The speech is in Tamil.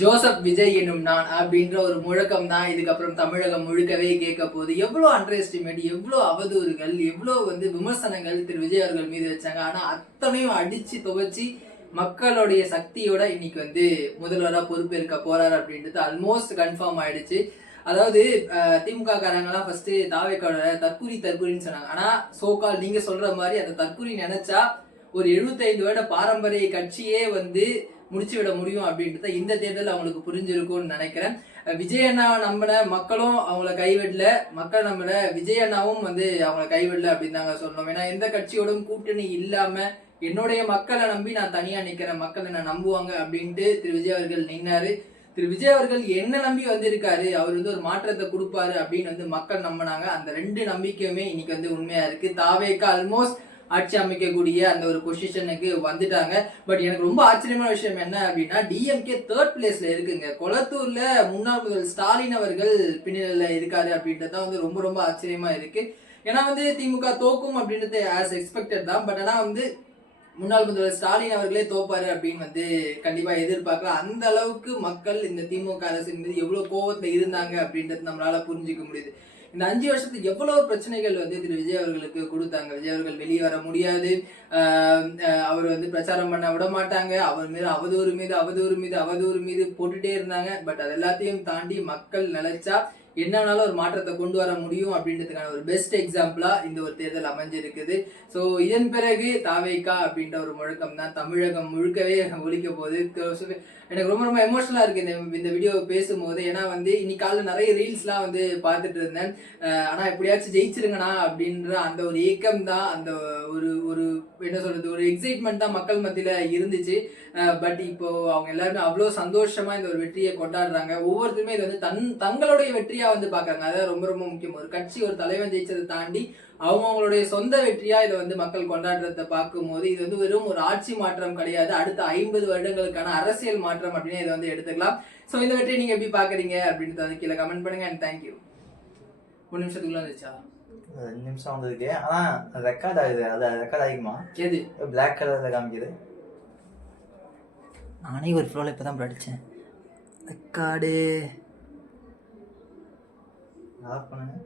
ஜோசப் விஜய் எனும் நான் அப்படின்ற ஒரு முழக்கம் தான் இதுக்கப்புறம் தமிழகம் முழுக்கவே கேட்க போகுது. எவ்வளோ அண்டர் எஸ்டிமேட், எவ்வளோ அவதூறுகள், எவ்வளோ விமர்சனங்கள் திரு விஜய் அவர்கள் மீது வச்சாங்க. ஆனால் அத்தனையும் அடிச்சு துவைச்சி மக்களுடைய சக்தியோட இன்னைக்கு முதல்வராக பொறுப்பேற்க போறாரு அப்படின்றது ஆல்மோஸ்ட் கன்ஃபார்ம் ஆயிடுச்சு. அதாவது திமுக காரங்கெல்லாம் ஃபர்ஸ்ட் தாவேக்காவோட தற்குறின்னு சொன்னாங்க. ஆனா சோகால் நீங்க சொல்ற மாதிரி அந்த தற்குறி நினைச்சா ஒரு 75 வருட பாரம்பரிய கட்சியே முடிச்சு விட முடியும் அப்படின்றத இந்த தேர்தல் அவங்களுக்கு புரிஞ்சிருக்கும்னு நினைக்கிறேன். விஜய் அண்ணாவை நம்பின மக்களும் அவங்கள கைவிடல, மக்கள் நம்பின விஜய் அண்ணாவும் அவங்கள கைவிடல அப்படின்னு தாங்க சொல்லணும். ஏன்னா எந்த கட்சியோடும் கூட்டணி இல்லாம என்னுடைய மக்களை நம்பி நான் தனியா நிக்கிறேன், மக்கள் என்ன நம்புவாங்க அப்படின்ட்டு திரு விஜய் அவர்கள் நின்னாரு. திரு விஜய் அவர்கள் என்ன நம்பி வந்திருக்காரு, அவர் ஒரு மாற்றத்தை கொடுப்பாரு அப்படின்னு மக்கள் நம்பினாங்க. அந்த 2 நம்பிக்கையுமே இன்னைக்கு உண்மையா இருக்கு. தாவேக்கா ஆல்மோஸ்ட் ஆட்சி அமைக்கக்கூடிய அந்த ஒரு பொசிஷனுக்கு வந்துட்டாங்க. பட் எனக்கு ரொம்ப ஆச்சரியமான விஷயம் என்ன அப்படின்னா, டிஎம்கே 3rd பிளேஸ்ல இருக்குங்க. கொளத்தூர்ல முன்னாள் முதல்வர் ஸ்டாலின் அவர்கள் பின்னணியில இருக்காரு அப்படின்றது தான் ரொம்ப ரொம்ப ஆச்சரியமா இருக்கு. ஏன்னா திமுக தோக்கும் அப்படின்றது ஆஸ் எக்ஸ்பெக்டட் தான். பட் ஆனா முன்னாள் முதல்வர் ஸ்டாலின் அவர்களே தோப்பாரு அப்படின்னு கண்டிப்பா எதிர்பார்க்கலாம். அந்த அளவுக்கு மக்கள் இந்த திமுக அரசின் மீது எவ்வளவு கோபத்துல இருந்தாங்க அப்படின்றது நம்மளால புரிஞ்சுக்க முடியுது. இந்த 5 வருஷத்துக்கு எவ்வளவு பிரச்சனைகள் திரு விஜய் அவர்களுக்கு கொடுத்தாங்க. விஜய் அவர்கள் வெளியே வர முடியாது, அவர் பிரச்சாரம் பண்ண விட மாட்டாங்க, அவர் மீது அவதூறு மீது போட்டுட்டே இருந்தாங்க. பட் அது எல்லாத்தையும் தாண்டி மக்கள் நினைச்சா என்னன்னாலும் ஒரு மாற்றத்தை கொண்டு வர முடியும் அப்படின்றதுக்கான ஒரு பெஸ்ட் எக்ஸாம்பிளா இந்த ஒரு தேர்தல் அமைஞ்சிருக்குது. ஸோ இதன் பிறகு தாவேக்கா அப்படின்ற ஒரு முழக்கம் தான் தமிழகம் முழுக்கவே ஒழிக்க போகுது. எனக்கு ரொம்ப ரொம்ப எமோஷனலா இருக்கு இந்த வீடியோ பேசும்போது. ஏன்னா இன்னைக்கு காலையில் நிறைய ரீல்ஸ்லாம் பார்த்துட்டு இருந்தேன். ஆனா எப்படியாச்சும் ஜெயிச்சிருங்கண்ணா அப்படின்ற அந்த ஒரு ஏக்கம் தான், அந்த ஒரு ஒரு என்ன சொல்றது, ஒரு எக்ஸைட்மெண்ட் தான் மக்கள் மத்தியில இருந்துச்சு. பட் இப்போ அவங்க எல்லாருமே அவ்வளோ சந்தோஷமா இந்த ஒரு வெற்றியை கொண்டாடுறாங்க. ஒவ்வொருத்தருமே இது தங்களுடைய வெற்றியா பாக்குறாங்க. அதான் ரொம்ப ரொம்ப முக்கியம். ஒரு கட்சி ஒரு தலைவன் ஜெயிச்சதை தாண்டி அவங்களுடைய சொந்த வெற்றியா இதை மக்கள் கொண்டாடுறத பார்க்கும்போது இது வெறும் ஒரு ஆட்சி மாற்றம் கிடையாது, அடுத்த 50 வருடங்களுக்கான அரசியல் மாற்றம் அப்படின்னு இதை எடுத்துக்கலாம். ஸோ இந்த வெற்றியை நீங்க எப்படி பாக்குறீங்க அப்படின்றத கீழே கமெண்ட் பண்ணுங்க. And thank you. 3 நிமிஷத்துக்குள்ள வந்துச்சா? 2 நிமிஷம் வந்திருக்கு. ஆனா ரெக்கார்ட் ஆகுது. அது ரெக்கார்ட் ஆகிக்குமா? எது பிளாக் கலர்ல காமிக்குது? நானே ஒரு ஃப்ளோல இப்பதான் படிச்சேன். ரெக்கார்டு ஆஃப் பண்ணுங்க.